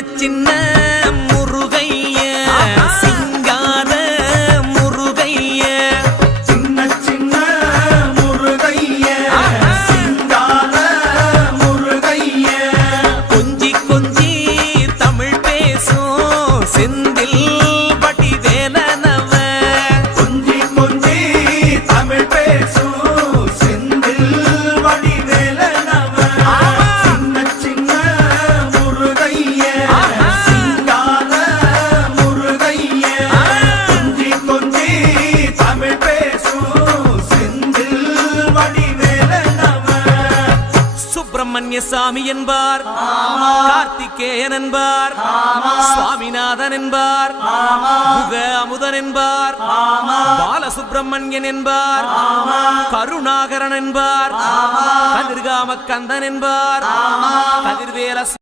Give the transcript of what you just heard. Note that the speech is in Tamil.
சின்ன முருகைய சிங்கார முருகைய சின்ன சின்ன முருகைய சிங்கார முருகைய கொஞ்சி கொஞ்சி தமிழ் பேசும் செந்தில் வடிவேலனவ கொஞ்சி கொஞ்சி தமிழ் பேசும் செந்தில் வடிவேலனவ சின்ன சின்ன முருகைய சிங்கார முருகைய கொஞ்சி கொஞ்சி தமிழ் பேசும் செந்தில் வடிவேலனவ சுப்பிரமணிய சாமி என்பார், கார்த்திகேயன் என்பார், சுவாமிநாதன் என்பார், முக அமுதன் என்பார், பாலசுப்பிரமணியன் என்பார், கருணாகரன் என்பார், கதிர்காம கந்தன் என்பார், கதிர்வேல